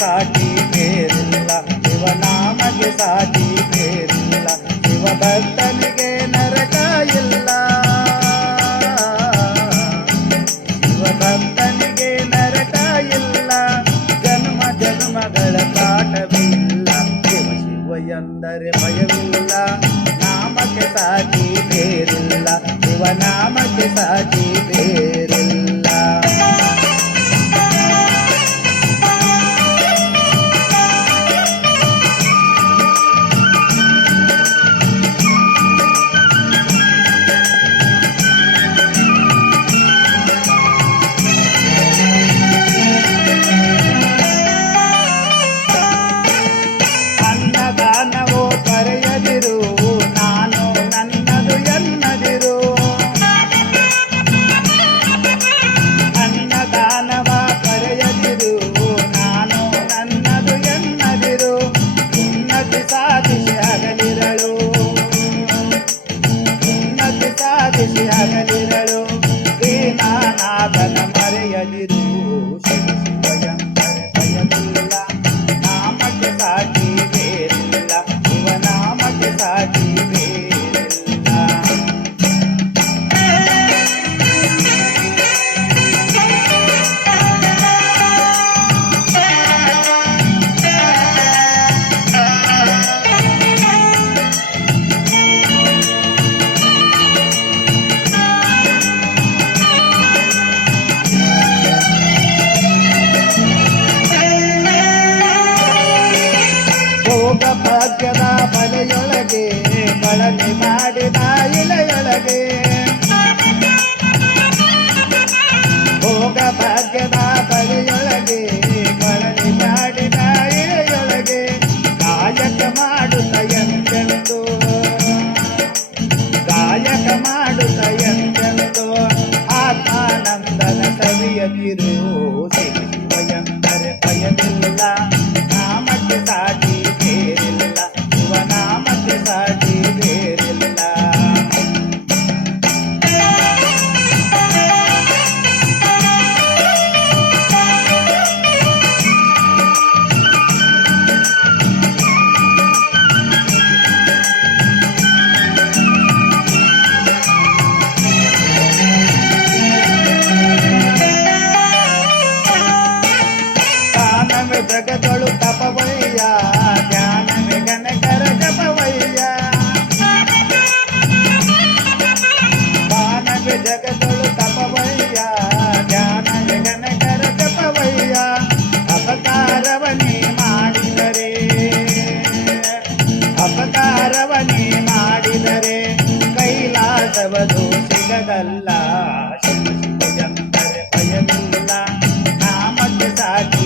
ಸಾಟಿ ಬೇರಿಲ್ಲ, ಶಿವನಾಮಕ್ಕೆ ಸಾಟಿ ಬೇರಿಲ್ಲ. ಶಿವಭಕ್ತನಿಗೆ ನರಕ ಇಲ್ಲ, ಶಿವಭಕ್ತನಿಗೆ ನರಕ ಇಲ್ಲ. ಜನ್ಮ ಜನ್ಮಗಳ ಕಾಟವಿಲ್ಲ, ಶಿವ ಶಿವ ಎಂದರೆ ಭಯವಿಲ್ಲ. ನಾಮಕ್ಕೆ ಸಾಟಿ ಬೇರಿಲ್ಲ, ಶಿವನಾಮಕ್ಕೆ ಸಾಟಿ ಬೇರಿಲ್ಲ. ಅನ್ನದಾನವೋ ಕರೆಯದಿರು, ನಾನು ನನ್ನದು ಎನ್ನದಿರು. ಅನ್ನದಾನವ ಕರೆಯದಿರು, ನಾನು ನನ್ನದು ಎನ್ನದಿರು. ಉನ್ನತಿ ಸಾಧಿಸಿ ಹಗಲಿರಳು, ಉನ್ನತಿ ಸಾಧಿಸಿ ಹಗಲಿರಳು. ದೀನಾನಾಥನ ಮರೆಯದಿರು, ಶಿವ ಶಿವ ಎಂದರೆ ಭಯವಿಲ್ಲ. ನಾಮಕ್ಕೆ ಸಾಟಿ ಬೇರಿಲ್ಲ, ಶಿವನಾಮಕ್ಕೆ ಸಾಟಿ ಬೇರಿಲ್ಲ. ಭೋಗ ಭಾಗ್ಯದ ಬಲೆಯೊಳಗೆ ಬಳಲಿ ಮಾಡಿದ ಇಲೆಯೊಳಗೆ, ಭೋಗ ಭಾಗ್ಯದ ಬಲೆಯೊಳಗೆ ಬಳಲಿ ಮಾಡಿದ ಇಲೆಯೊಳಗೆ. ಗಾಯಕ ಮಾಡುತ್ತ ಎಂತೆಂದು, ಗಾಯಕ ಮಾಡುತ್ತ ಎಂತೆಂದು. ಆತ್ಮಾನಂದನ ಸವಿಯದಿರು, ಶಿವ ಶಿವ ಎಂದರೆ ಭಯವಿಲ್ಲ. ನಾಮಕ್ಕೆ ಸಾಟಿ ಬೇರಿಲ್ಲ, ಶಿವನಾಮಕ್ಕೆ ಸಾಟಿ ಬೇರಿಲ್ಲ. ಜ್ಞಾನವೇ ಜಗದೊಳು ತಪವಯ್ಯ, ಜ್ಞಾನವೇ ಗಣಕರ ಜಪವಯ್ಯ. ಜ್ಞಾನವೇ ಜಗದೊಳು ತಪವಯ್ಯ, ಜ್ಞಾನವೇ ಗಣಕರ ಜಪವಯ್ಯ. ಅಪಕಾರವನೇ ಮಾಡಿದರೆ, ಅಪಕಾರವನೇ ಮಾಡಿದರೆ ಕೈಲಾಸವದು ಸಿಗದಲ್ಲ. ಶಿವ ಶಿವ ಎಂದರೆ ಭಯವಿಲ್ಲ, ನಾಮಕ್ಕೆ ಸಾಟಿ